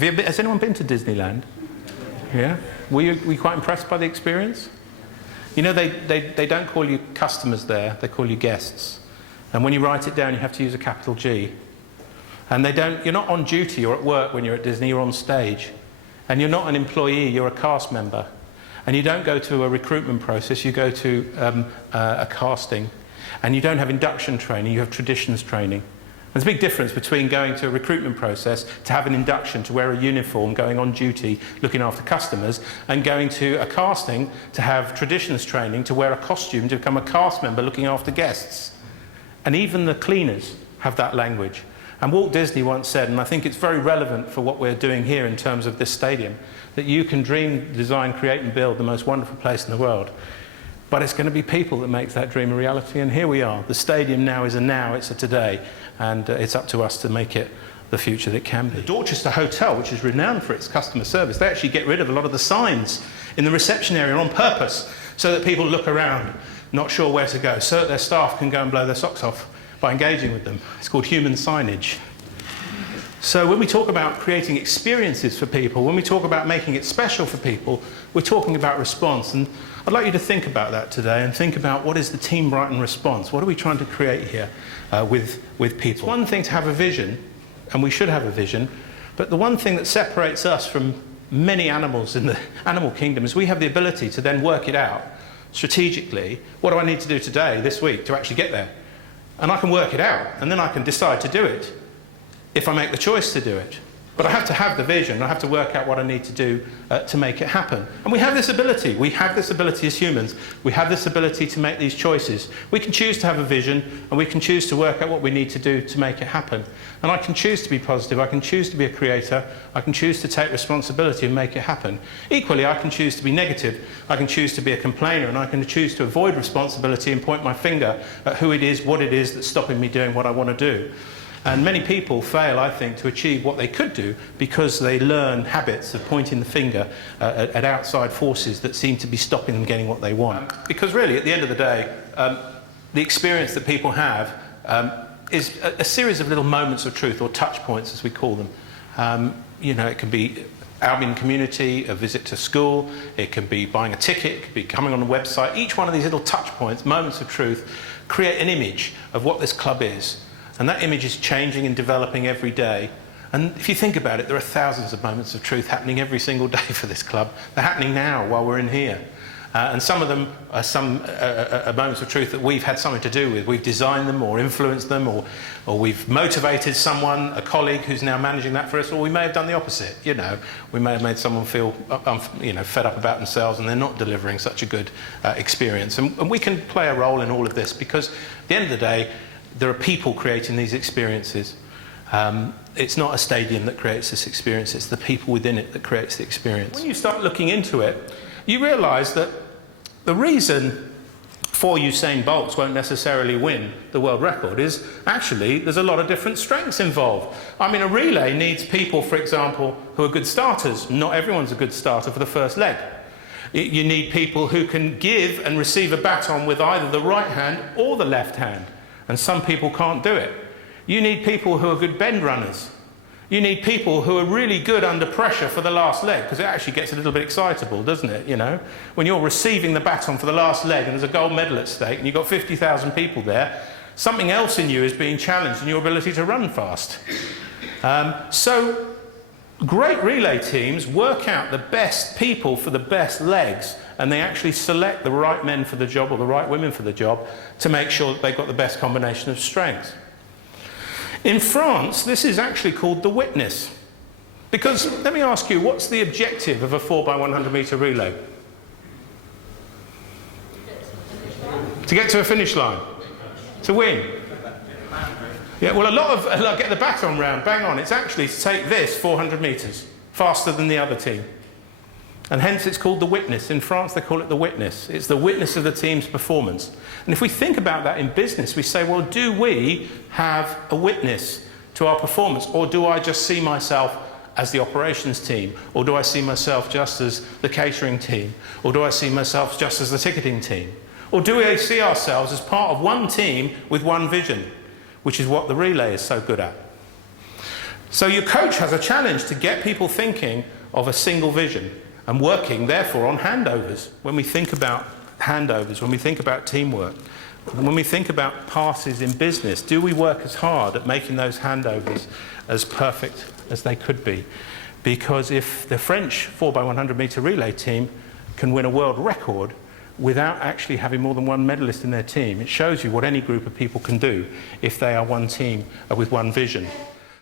Has anyone been to Disneyland? Yeah? Were you quite impressed by the experience? You know, they don't call you customers there, they call you guests. And when you write it down, you have to use a capital G. And you're not on duty or at work when you're at Disney, you're on stage. And you're not an employee, you're a cast member. And you don't go to a recruitment process, you go to a casting. And you don't have induction training, you have traditions training. There's a big difference between going to a recruitment process to have an induction, to wear a uniform, going on duty, looking after customers, and going to a casting to have traditions training, to wear a costume, to become a cast member looking after guests. And even the cleaners have that language. And Walt Disney once said, and I think it's very relevant for what we're doing here in terms of this stadium, that you can dream, design, create and build the most wonderful place in the world. But it's going to be people that make that dream a reality, and here we are. The stadium now is a now, it's a today, and it's up to us to make it the future that it can be. The Dorchester Hotel, which is renowned for its customer service, they actually get rid of a lot of the signs in the reception area on purpose, so that people look around, not sure where to go, so that their staff can go and blow their socks off by engaging with them. It's called human signage. So when we talk about creating experiences for people, when we talk about making it special for people, we're talking about response. And I'd like you to think about that today and think about what is the Team Brighton response? What are we trying to create here with people? It's one thing to have a vision, and we should have a vision, but the one thing that separates us from many animals in the animal kingdom is we have the ability to then work it out strategically. What do I need to do today, this week, to actually get there? And I can work it out, and then I can decide to do it if I make the choice to do it. But I have to have the vision, I have to work out what I need to do to make it happen. And we have this ability. We have this ability as humans. We have this ability to make these choices. We can choose to have a vision, and we can choose to work out what we need to do to make it happen. And I can choose to be positive, I can choose to be a creator, I can choose to take responsibility and make it happen. Equally, I can choose to be negative, I can choose to be a complainer, and I can choose to avoid responsibility and point my finger at who it is, what it is that's stopping me doing what I want to do. And many people fail, I think, to achieve what they could do because they learn habits of pointing the finger at outside forces that seem to be stopping them getting what they want. Because really, at the end of the day, the experience that people have is a series of little moments of truth, or touch points, as we call them. You know, it can be Albion community, a visit to school, it can be buying a ticket, it could be coming on a website. Each one of these little touch points, moments of truth, create an image of what this club is. And that image is changing and developing every day. And if you think about it, there are thousands of moments of truth happening every single day for this club. They're happening now while we're in here. And some of them are moments of truth that we've had something to do with. We've designed them or influenced them, or we've motivated someone, a colleague who's now managing that for us, or we may have done the opposite. You know, we may have made someone feel fed up about themselves and they're not delivering such a good experience. And we can play a role in all of this because at the end of the day, there are people creating these experiences. It's not a stadium that creates this experience, it's the people within it that creates the experience. When you start looking into it, you realise that the reason 4 Usain Bolts won't necessarily win the world record is actually there's a lot of different strengths involved. I mean, a relay needs people, for example, who are good starters. Not everyone's a good starter for the first leg. You need people who can give and receive a baton with either the right hand or the left hand. And some people can't do it. You need people who are good bend runners. You need people who are really good under pressure for the last leg, because it actually gets a little bit excitable, doesn't it? You know, when you're receiving the baton for the last leg and there's a gold medal at stake and you've got 50,000 people there, something else in you is being challenged in your ability to run fast. So great relay teams work out the best people for the best legs, and they actually select the right men for the job or the right women for the job to make sure that they've got the best combination of strengths. In France, this is actually called the witness. Because, let me ask you, what's the objective of a 4x100 metre relay? To get to a finish line. To win. Yeah, well, a lot of, get the baton round, bang on. It's actually to take this 400 metres faster than the other team. And hence it's called the witness. In France they call it the witness. It's the witness of the team's performance. And if we think about that in business, we say, well, do we have a witness to our performance? Or do I just see myself as the operations team? Or do I see myself just as the catering team? Or do I see myself just as the ticketing team? Or do we see ourselves as part of one team with one vision, which is what the relay is so good at? So your coach has a challenge to get people thinking of a single vision and working, therefore, on handovers. When we think about handovers, when we think about teamwork, when we think about passes in business, do we work as hard at making those handovers as perfect as they could be? Because if the French 4x100 metre relay team can win a world record without actually having more than one medalist in their team, it shows you what any group of people can do if they are one team with one vision.